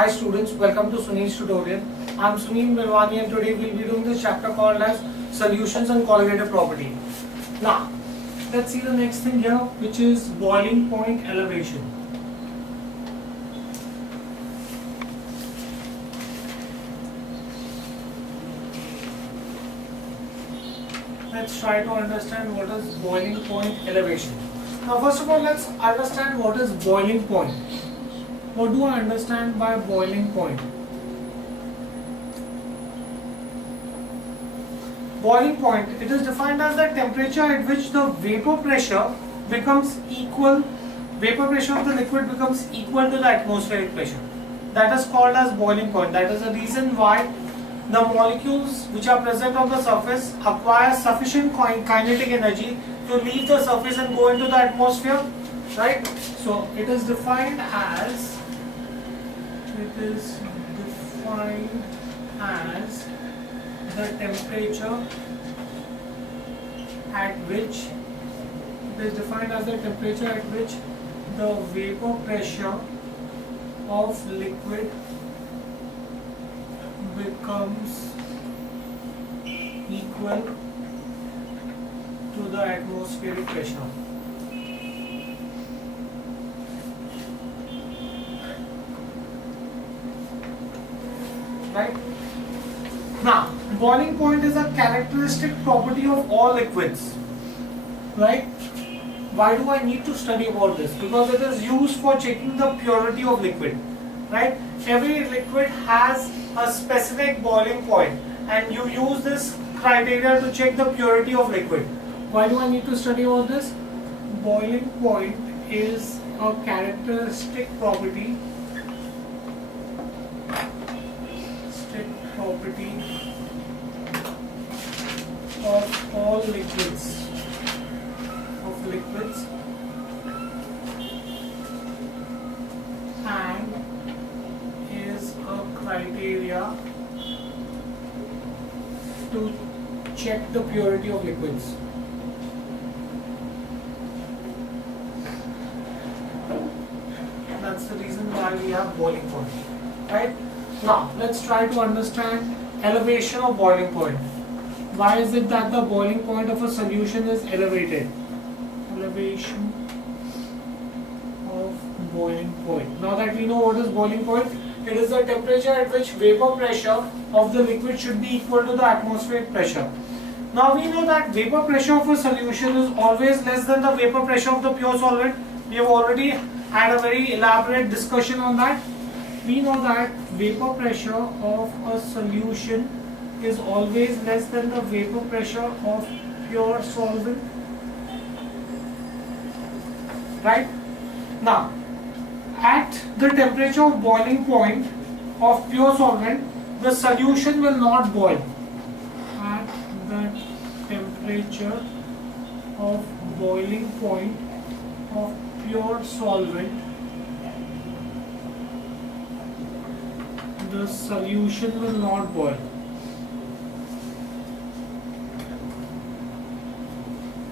Hi students, welcome to Sunil's tutorial. I am Sunil Mirwani and today we will be doing this chapter called as Solutions and Colligative Property. Now, let's see the next thing here, which is boiling point elevation. Let's try to understand what is boiling point elevation. Now first of all, let's understand what is boiling point. What do I understand by boiling point? Boiling point, it is defined as the temperature at which the vapor pressure becomes equal, vapor pressure of the liquid becomes equal to the atmospheric pressure. That is called as boiling point. That is the reason why the molecules which are present on the surface acquire sufficient kinetic energy to leave the surface and go into the atmosphere, right? So it is defined as the temperature at which the vapor pressure of liquid becomes equal to the atmospheric pressure. Right? Now, boiling point is a characteristic property of all liquids. Right? Why do I need to study about this? Because it is used for checking the purity of liquid. Right? Every liquid has a specific boiling point and you use this criteria to check the purity of liquid. Why do I need to study about this? Boiling point is a characteristic property of all liquids and is a criteria to check the purity of liquids. That's the reason why we have boiling point. Right? Now, let's try to understand elevation of boiling point. Why is it that the boiling point of a solution is elevated? Elevation of boiling point. Now that we know what is boiling point, it is the temperature at which vapor pressure of the liquid should be equal to the atmospheric pressure. Now we know that vapor pressure of a solution is always less than the vapor pressure of the pure solvent. We have already had a very elaborate discussion on that. We know that vapor pressure of a solution is always less than the vapor pressure of pure solvent. Right? Now, at the temperature of boiling point of pure solvent, the solution will not boil. At the temperature of boiling point of pure solvent, the solution will not boil.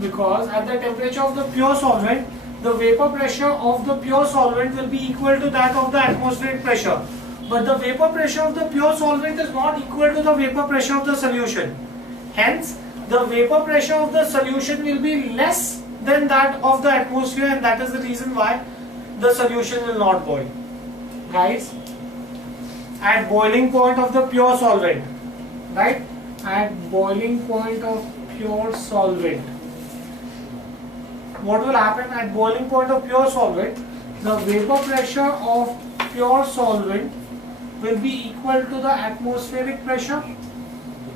Because at the temperature of the pure solvent, the vapor pressure of the pure solvent will be equal to that of the atmospheric pressure. But the vapor pressure of the pure solvent is not equal to the vapor pressure of the solution. Hence, the vapor pressure of the solution will be less than that of the atmosphere, and that is the reason why the solution will not boil. Guys, at boiling point of the pure solvent, right? At boiling point of pure solvent, what will happen at boiling point of pure solvent? The vapor pressure of pure solvent will be equal to the atmospheric pressure.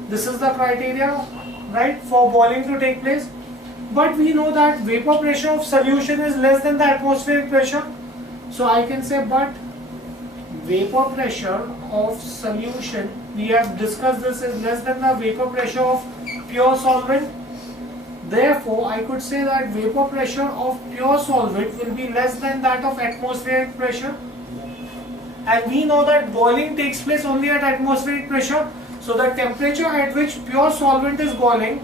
This is the criteria, right, for boiling to take place. But we know that vapor pressure of solution is less than the atmospheric pressure. So I can say, but vapor pressure of solution, we have discussed this, is less than the vapor pressure of pure solvent. Therefore, I could say that vapor pressure of pure solvent will be less than that of atmospheric pressure. And we know that boiling takes place only at atmospheric pressure. So the temperature at which pure solvent is boiling,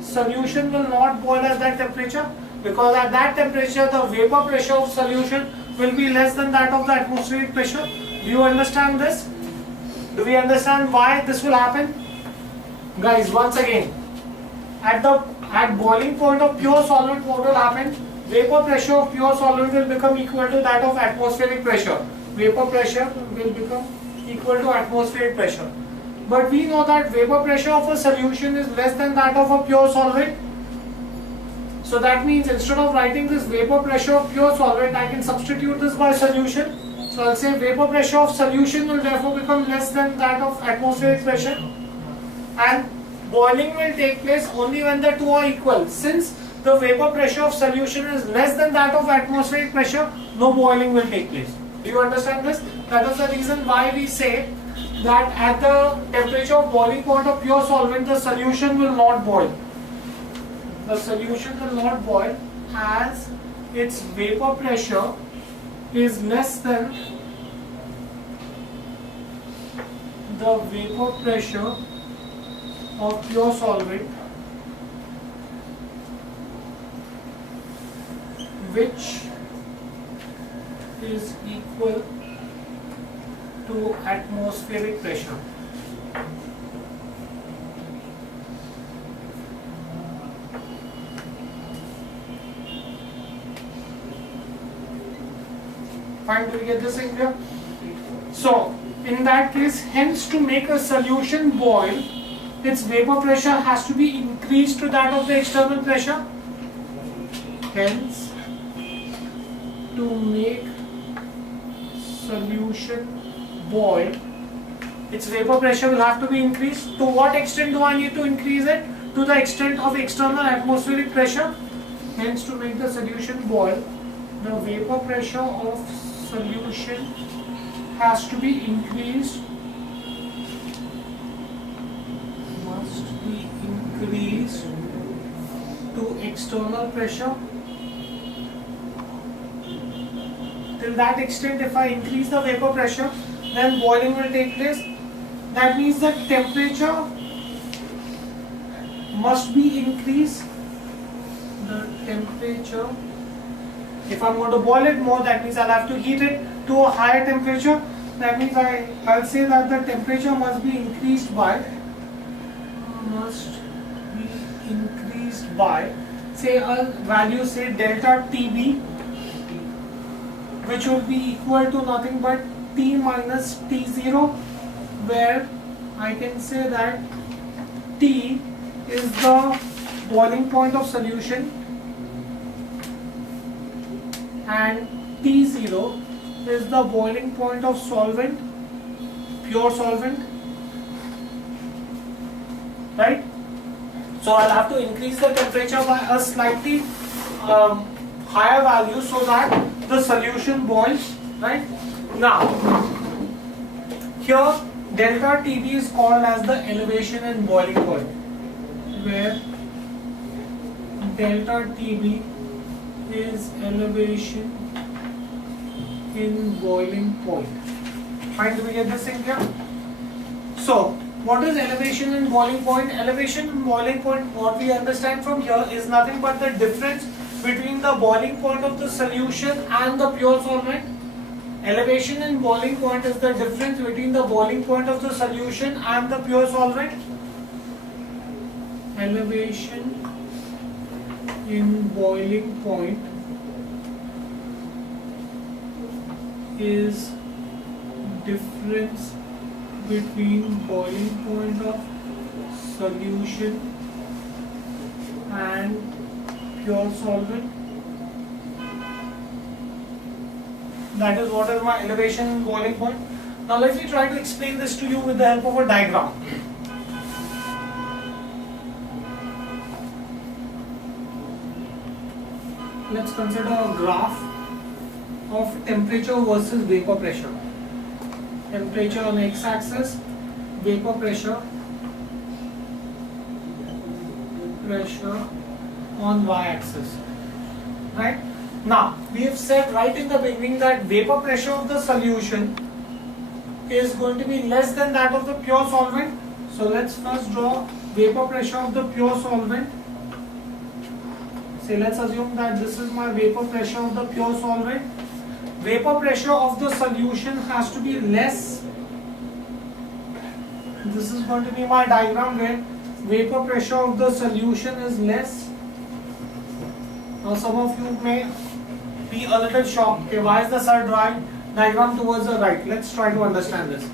solution will not boil at that temperature. because at that temperature the vapor pressure of solution will be less than that of the atmospheric pressure. Do you understand this? Do we understand why this will happen? Guys, once again, at boiling point of pure solvent, what will happen? Vapor pressure of pure solvent will become equal to that of atmospheric pressure. Vapor pressure will become equal to atmospheric pressure. But we know that vapor pressure of a solution is less than that of a pure solvent. So that means instead of writing this vapor pressure of pure solvent, I can substitute this by solution. So I'll say vapor pressure of solution will therefore become less than that of atmospheric pressure. And boiling will take place only when the two are equal. Since the vapor pressure of solution is less than that of atmospheric pressure, no boiling will take place. Do you understand this? That is the reason why we say that at the temperature of boiling point of pure solvent, the solution will not boil. The solution will not boil as its vapor pressure is less than the vapor pressure of pure solvent, which is equal to atmospheric pressure. Fine, do we get this in here? So, in that case, hence to make a solution boil, its vapor pressure has to be increased to that of the external pressure. Hence, to make solution boil, its vapor pressure will have to be increased. To what extent do I need to increase it? To the extent of external atmospheric pressure. Hence, to make the solution boil, the vapor pressure of solution has to be increased, must be increased to external pressure. Till that extent, if I increase the vapor pressure, then boiling will take place. That means the temperature must be increased. The temperature, if I'm going to boil it more, that means I'll have to heat it to a higher temperature. That means I'll say that the temperature must be increased by, say a value, say delta TB, which will be equal to nothing but T minus T0, where I can say that T is the boiling point of solution and T0 is the boiling point of solvent, pure solvent, right? So I'll have to increase the temperature by a slightly higher value so that the solution boils, right? Now, here delta TB is called as the elevation in boiling point, where delta TB is elevation in boiling point. Fine, do we get this in here? So, what is elevation in boiling point? Elevation in boiling point, what we understand from here is nothing but the difference between the boiling point of the solution and the pure solvent. Elevation in boiling point is the difference between the boiling point of the solution and the pure solvent. Elevation in boiling point is difference between boiling point of solution and pure solvent. That is what is my elevation in boiling point. Now let me try to explain this to you with the help of a diagram. Let's consider a graph of temperature versus vapor pressure. Temperature on x-axis, vapor pressure on y-axis. Right? Now, we have said right in the beginning that vapor pressure of the solution is going to be less than that of the pure solvent. So let's first draw vapor pressure of the pure solvent. Say let's assume that this is my vapor pressure of the pure solvent. Vapor pressure of the solution has to be less. This is going to be my diagram where vapor pressure of the solution is less. Now some of you may be a little shocked. Okay, why is the sir drawing diagram towards the right? Let's try to understand this.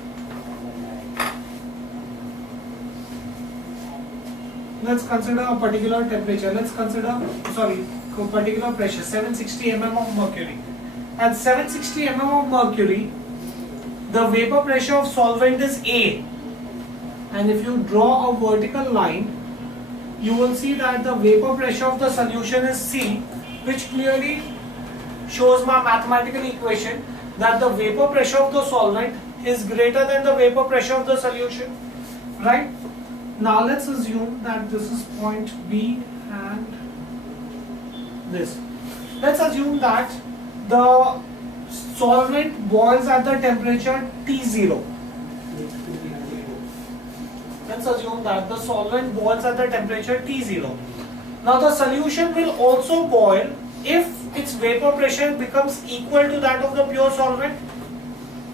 Let's consider a particular temperature. Let's consider, a particular pressure, 760 mm of mercury. At 760 mm of mercury, the vapor pressure of solvent is A. And if you draw a vertical line, you will see that the vapor pressure of the solution is C, which clearly shows my mathematical equation that the vapor pressure of the solvent is greater than the vapor pressure of the solution, right? Now let's assume that this is point B and this. Let's assume that the solvent boils at the temperature T0. Let's assume that the solvent boils at the temperature T0. Now the solution will also boil if its vapor pressure becomes equal to that of the pure solvent.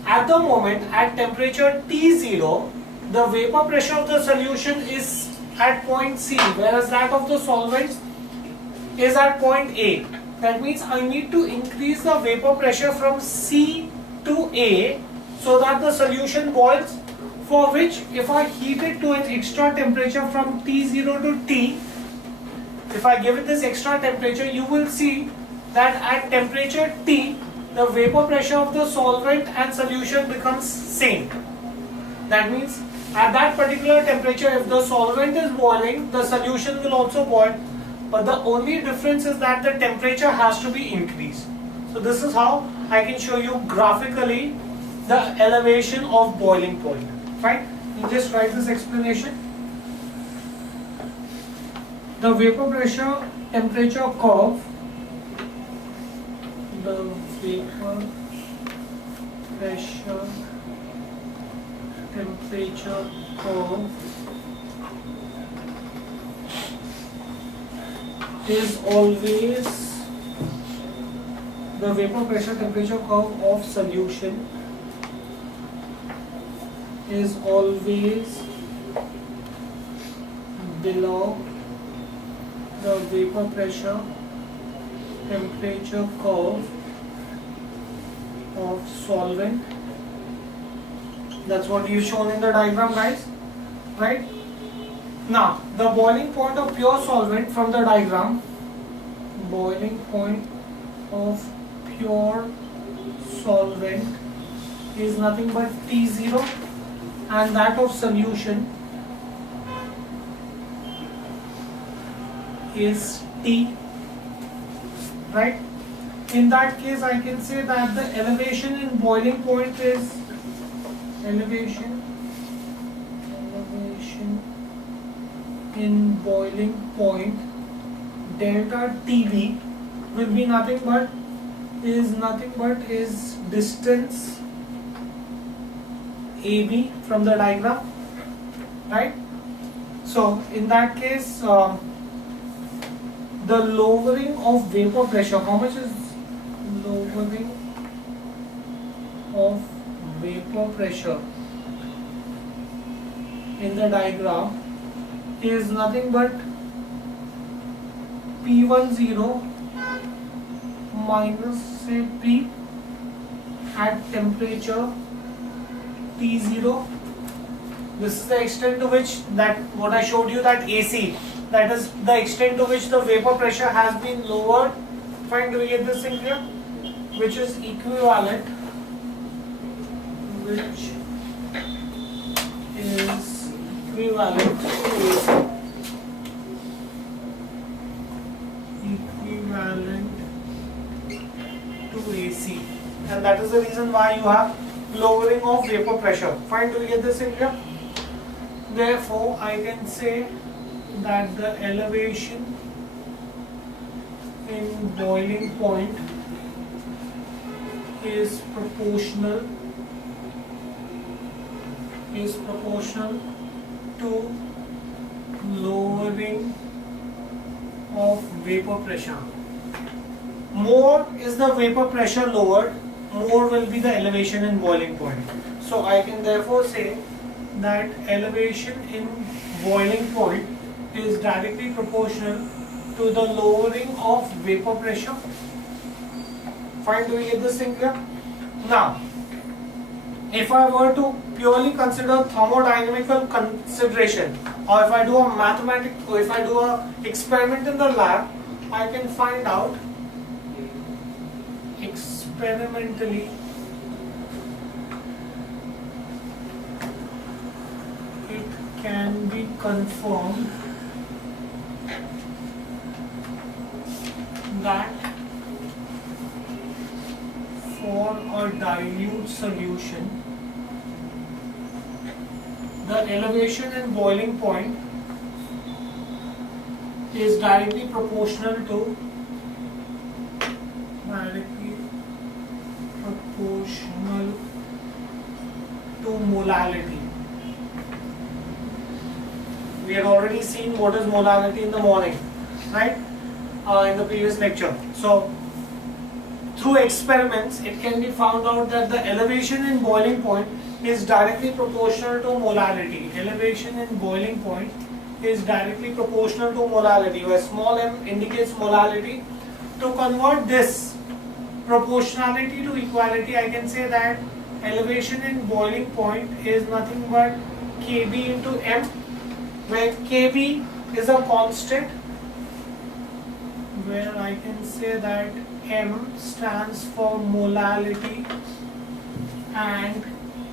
At the moment, at temperature T0, the vapor pressure of the solution is at point C, whereas that of the solvent is at point A. That means I need to increase the vapor pressure from C to A so that the solution boils, for which if I heat it to an extra temperature from T0 to T, if I give it this extra temperature, you will see that at temperature T, the vapor pressure of the solvent and solution becomes same. That means at that particular temperature, if the solvent is boiling, the solution will also boil. But the only difference is that the temperature has to be increased. So this is how I can show you graphically the elevation of boiling point. Fine? You just write this explanation. The vapor pressure temperature curve. The vapor pressure temperature curve is always the vapor pressure temperature curve of solution is always below the vapor pressure temperature curve of solvent. That's what you've shown in the diagram, guys, right? Now, the boiling point of pure solvent from the diagram, boiling point of pure solvent is nothing but T0, and that of solution is T, right? In that case, I can say that the elevation in boiling point is elevation in boiling point delta TV will be nothing but is distance AB from the diagram, right? So in that case, the lowering of vapor pressure, how much is lowering of vapor pressure in the diagram is nothing but P10 minus say P at temperature T0. This is the extent to which that what I showed you, that AC, that is the extent to which the vapor pressure has been lowered. Fine, do we get this in here? Which is equivalent, which is equivalent to AC, and that is the reason why you have lowering of vapor pressure. Fine, do we get this in here? Therefore, I can say that the elevation in boiling point is proportional to lowering of vapor pressure. More is the vapor pressure lowered, more will be the elevation in boiling point. So I can therefore say that elevation in boiling point is directly proportional to the lowering of vapor pressure. Fine, do we get this thing clear? Now, if I were to purely consider thermodynamical consideration, or if I do a experiment in the lab, I can find out experimentally it can be confirmed that for a dilute solution, the elevation in boiling point is directly proportional to molality. We had already seen what is molality in the morning, right? In the previous lecture. So, through experiments, it can be found out that the elevation in boiling point is directly proportional to molality. Elevation in boiling point is directly proportional to molality, where small m indicates molality. To convert this proportionality to equality, I can say that elevation in boiling point is nothing but Kb into m, where Kb is a constant, where I can say that m stands for molality and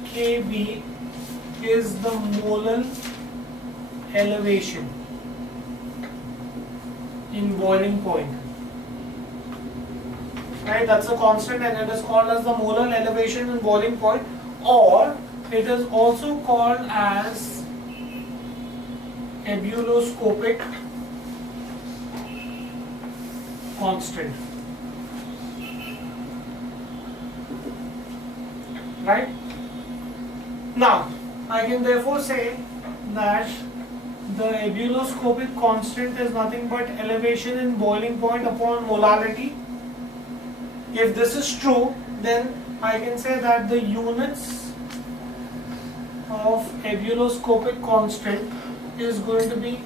Kb is the molar elevation in boiling point. Right, that's a constant and it is called as the molar elevation in boiling point, or it is also called as ebuloscopic constant. Right? Now, I can therefore say that the ebuloscopic constant is nothing but elevation in boiling point upon molality. If this is true, then I can say that the units of ebuloscopic constant is going to be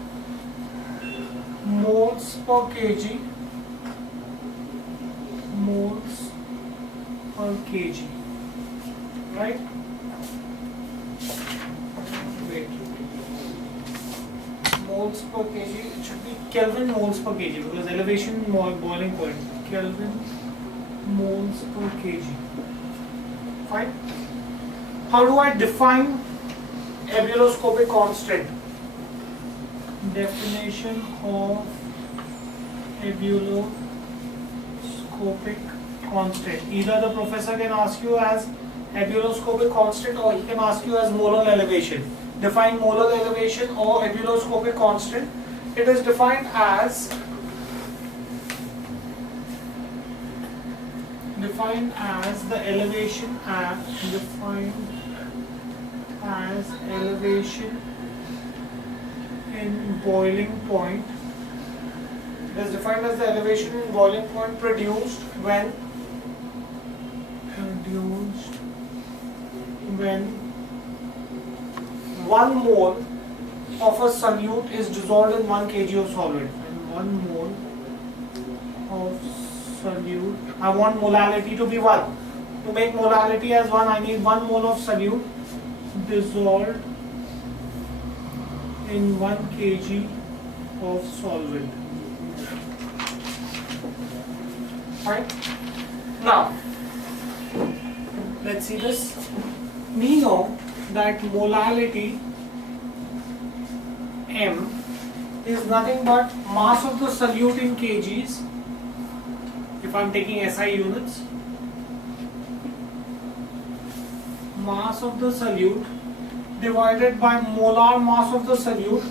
moles per kg, moles per kg, right? Wait, moles per kg, it should be Kelvin moles per kg because elevation boiling point, Kelvin moles per kg. Fine. How do I define ebuloscopic constant? Definition of ebuloscopic constant. Either the professor can ask you as ebuloscopic constant or he can ask you as molar elevation. Define molar elevation or ebuloscopic constant. It is defined as the elevation elevation in boiling point. It is defined as the elevation in boiling point produced when 1 mole of a solute is dissolved in 1 kg of solvent. And 1 mole of solute, I want molality to be 1. To make molality as 1, I need 1 mole of solute dissolved in 1 kg of solvent. Fine. Now, let's see this. We know that molality M is nothing but mass of the solute in kgs. If I am taking SI units, mass of the solute divided by molar mass of the solute,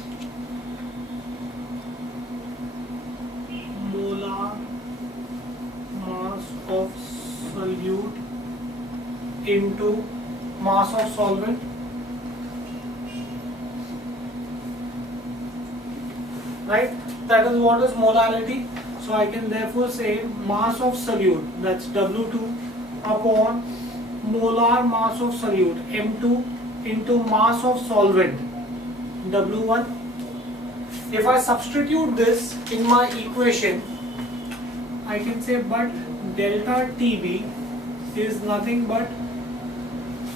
molar mass of solute into mass of solvent. Right? that is what is molality. So I can therefore say mass of solute, that's W2 upon molar mass of solute, M2 into mass of solvent, W1. If I substitute this in my equation, I can say but delta TB is nothing but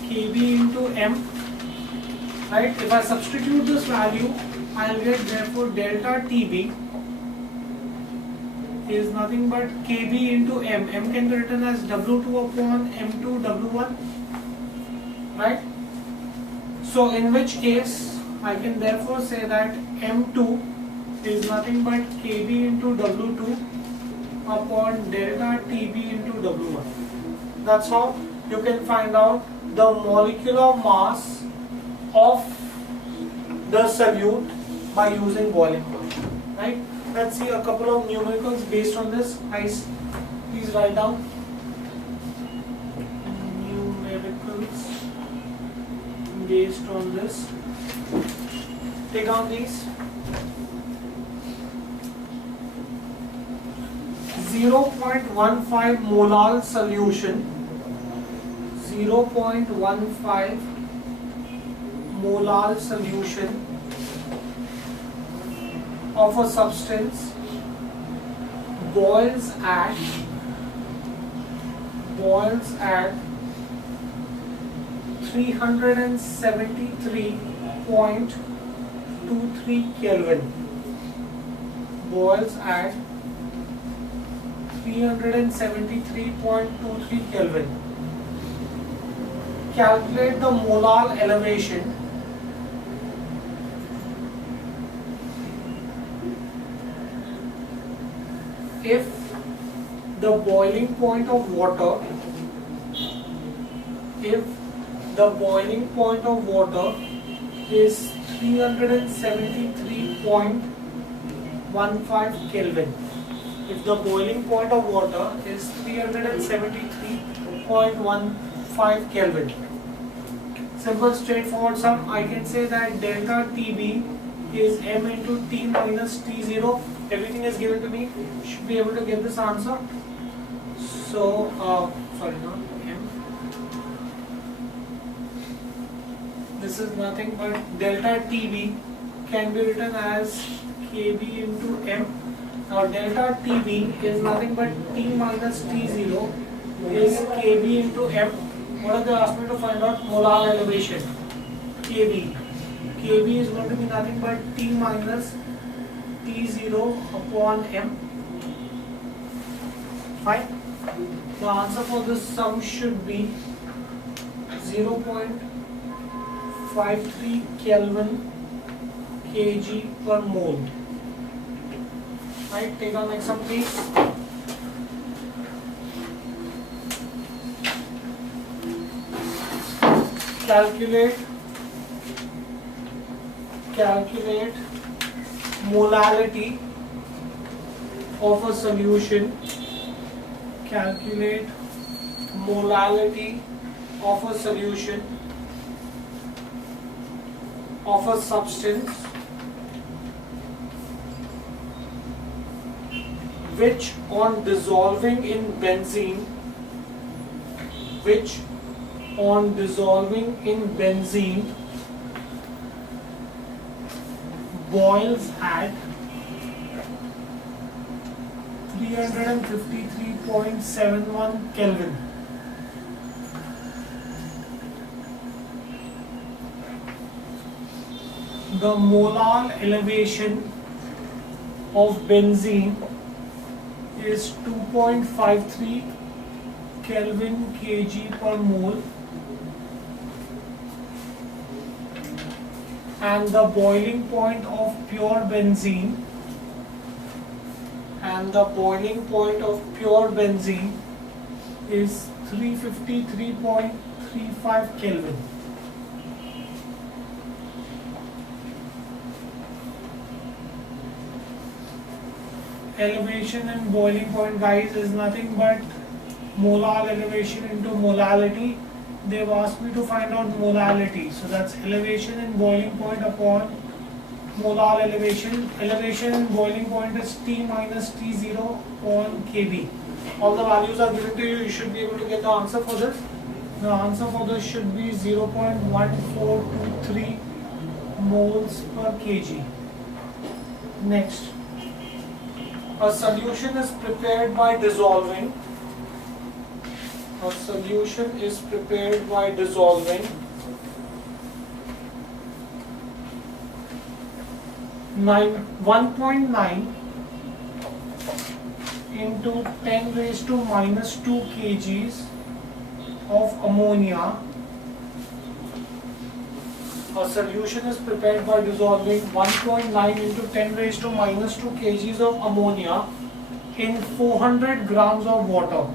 Kb into M, right? If I substitute this value, I will get therefore delta TB is nothing but Kb into M. M can be written as W2 upon M2 W1, right? So in which case I can therefore say that M2 is nothing but Kb into W2 upon delta TB into W1. That's how you can find out the molecular mass of the solute by using boiling point, right? Let's see a couple of numericals based on this. Guys, please write down numericals based on this. Take down these. 0.15 molar solution, 0.15 molar solution of a substance boils at 373.23 Kelvin. Boils at 373.23 Kelvin. Calculate the molar elevation if the boiling point of water is 373.15 Kelvin. If the boiling point of water is 373.15 Kelvin. Simple straightforward sum. I can say that delta TB is M into T minus T0. Everything is given to me. Should be able to get this answer. So, sorry, not M. This is nothing but delta TB can be written as Kb into M. Now delta TB is nothing but T minus T0 is Kb into M. What are they asked me to find out? Molar elevation. Kb. Kb is going to be nothing but T minus T0 upon M. Fine. The answer for this sum should be 0.53 Kelvin kg per mole. Right, take our next sum please. Calculate molality of a solution. Calculate molality of a solution of a substance which on dissolving in benzene boils at 353.71 Kelvin. The molar elevation of benzene is 2.53 Kelvin kg per mole, and the boiling point of pure benzene is 353.35 Kelvin. Elevation and boiling point, guys, is nothing but molar elevation into molality. They've asked me to find out molality, so that's elevation and boiling point upon molar elevation. Elevation in boiling point is T minus T0 on Kb. All the values are given to you. You should be able to get the answer for this. The answer for this should be 0.1423 moles per kg. Next, a solution is prepared by dissolving. A solution is prepared by dissolving 1.9 into 10 raised to minus 2 kgs of ammonia. A solution is prepared by dissolving 1.9 into 10 raised to minus 2 kgs of ammonia in 400 grams of water.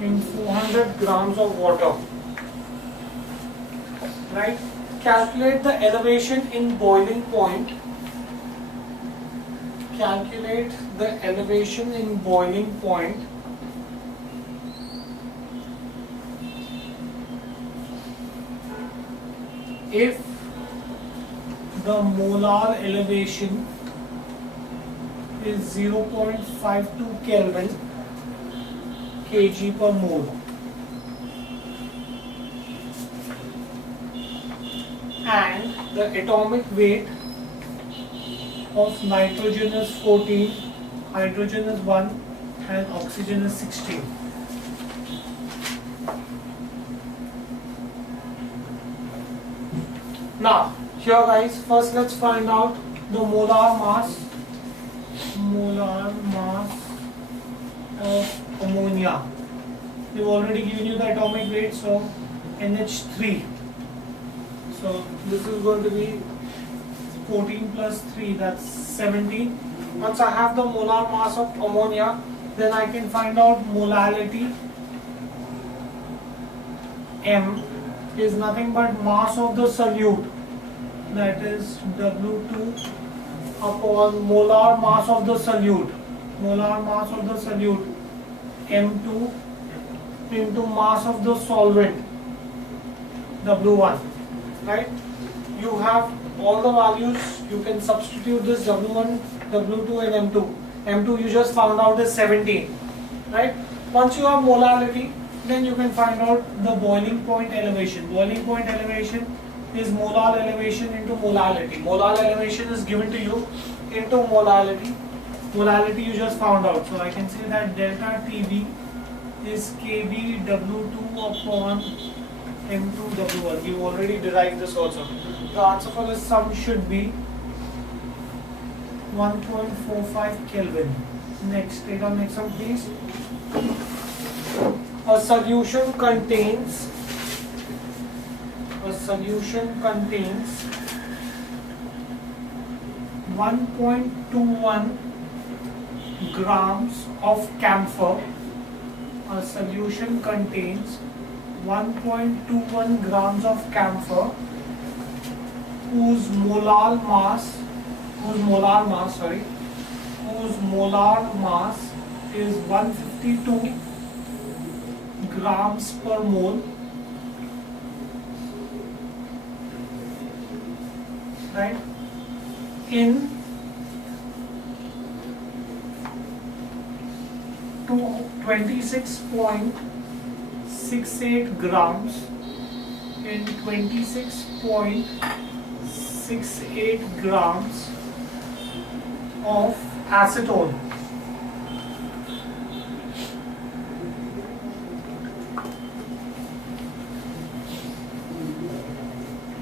In 400 grams of water. Right? Calculate the elevation in boiling point. Calculate the elevation in boiling point if the molar elevation is 0.52 Kelvin kg per mole, and the atomic weight of nitrogen is 14, hydrogen is 1 and oxygen is 16. Now here guys, first let's find out the molar mass of ammonia. They've already given you the atomic weight, so NH3. So this is going to be 14 plus 3, that's 17. Once I have the molar mass of ammonia, then I can find out molality. M is nothing but mass of the solute, that is W2 upon molar mass of the solute. Molar mass of the solute M2 into mass of the solvent W1. Right? You have all the values. You can substitute this W1, W2 and M2. M2 you just found out is 17. Right? Once you have molality, then you can find out the boiling point elevation. Boiling point elevation is molar elevation into molality. Molar elevation is given to you into molality. Molality you just found out. So I can say that delta TB is Kb W2 upon M2 W1. You already derived this also. The answer for this sum should be 1.45 Kelvin. Next, take our next one please. A solution contains 1.21 grams of camphor. A solution contains 1.21 grams of camphor whose molar mass is 152 grams per mole. Right? In 26.68 grams in 26.68 grams of acetone.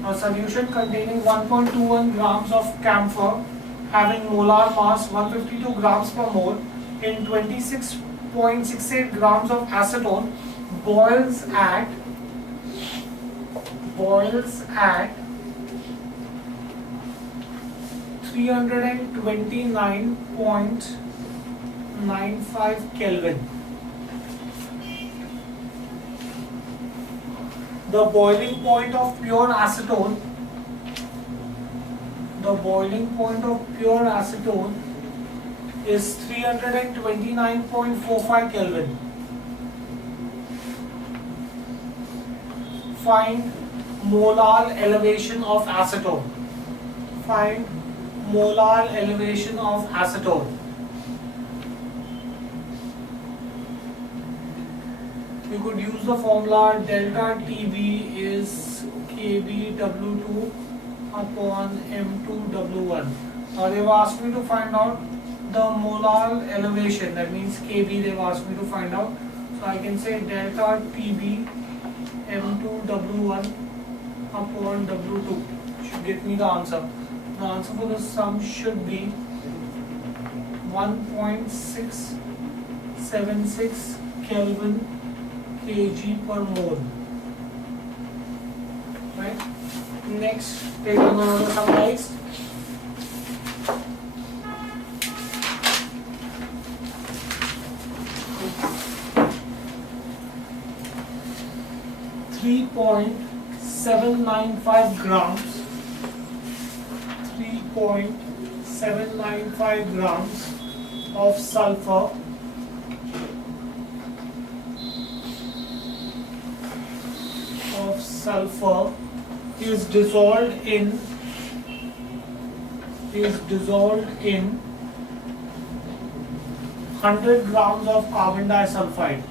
A solution containing 1.21 grams of camphor having molar mass 152 grams per mole in 26.68 grams of acetone boils at 329.95 Kelvin. The boiling point of pure acetone is 329.45 Kelvin. find molar elevation of acetone. Find molar elevation of acetone. You could use the formula delta TB is KBW2 upon M2W1. Now they've asked me to find out the molar elevation, that means KB they've asked me to find out. So I can say delta TB M2W1 upon W2 should get me the answer. The answer for the sum should be 1.676 Kelvin kg per mole. Right? Next, take another sum, guys. .795 grams. 3.795 grams of sulfur is dissolved in 100 grams of carbon disulfide.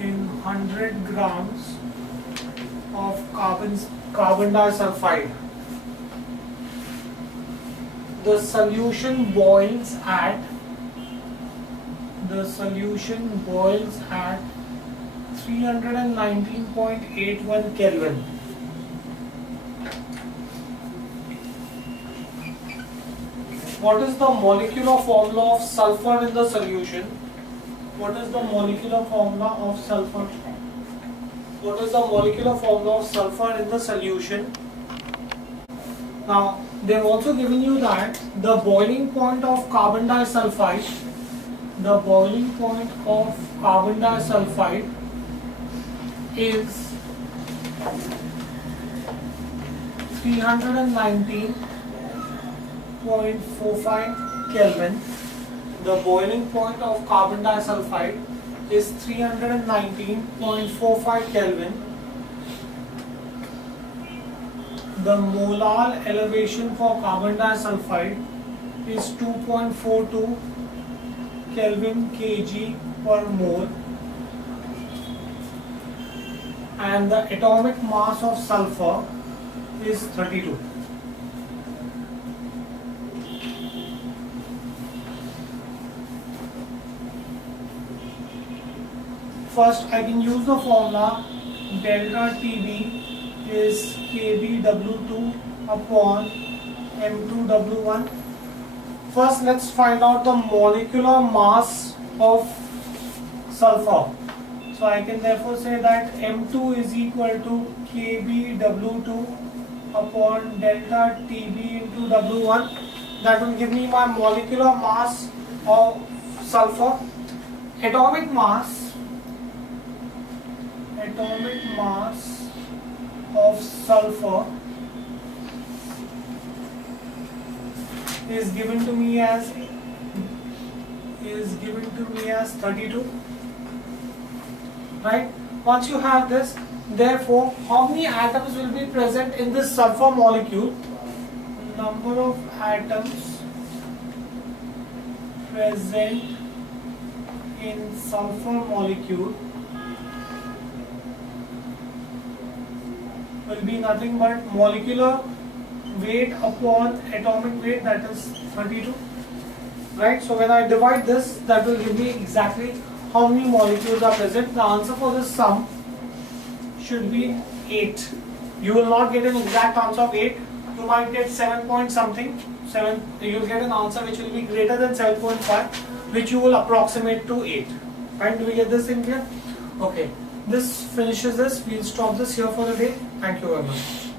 In 100 grams of carbon disulfide. The solution boils at 319.81 Kelvin. What is the molecular formula of sulfur in the solution? What is the molecular formula of sulfur? What is the molecular formula of sulfur in the solution? Now, they've also given you that the boiling point of carbon disulfide, is 319.45 Kelvin. The boiling point of carbon disulfide is 319.45 Kelvin. The molar elevation for carbon disulfide is 2.42 Kelvin kg per mole, and the atomic mass of sulfur is 32. First, I can use the formula delta TB is KBW2 upon M2W1. First, let's find out the molecular mass of sulfur. So I can therefore say that M2 is equal to KBW2 upon delta TB into W1. That will give me my molecular mass of sulfur. Atomic mass of sulfur is given to me as 32. Right? Once you have this, therefore, how many atoms will be present in this sulfur molecule? Number of atoms present in sulfur molecule will be nothing but molecular weight upon atomic weight, that is 32. Right? So when I divide this, that will give me exactly how many molecules are present. The answer for this sum should be 8. You will not get an exact answer of 8. You might get 7 point something. You will get an answer which will be greater than 7.5, which you will approximate to 8. Right? Do we get this in here? Okay. This finishes this. We'll stop this here for the day. Thank you very much.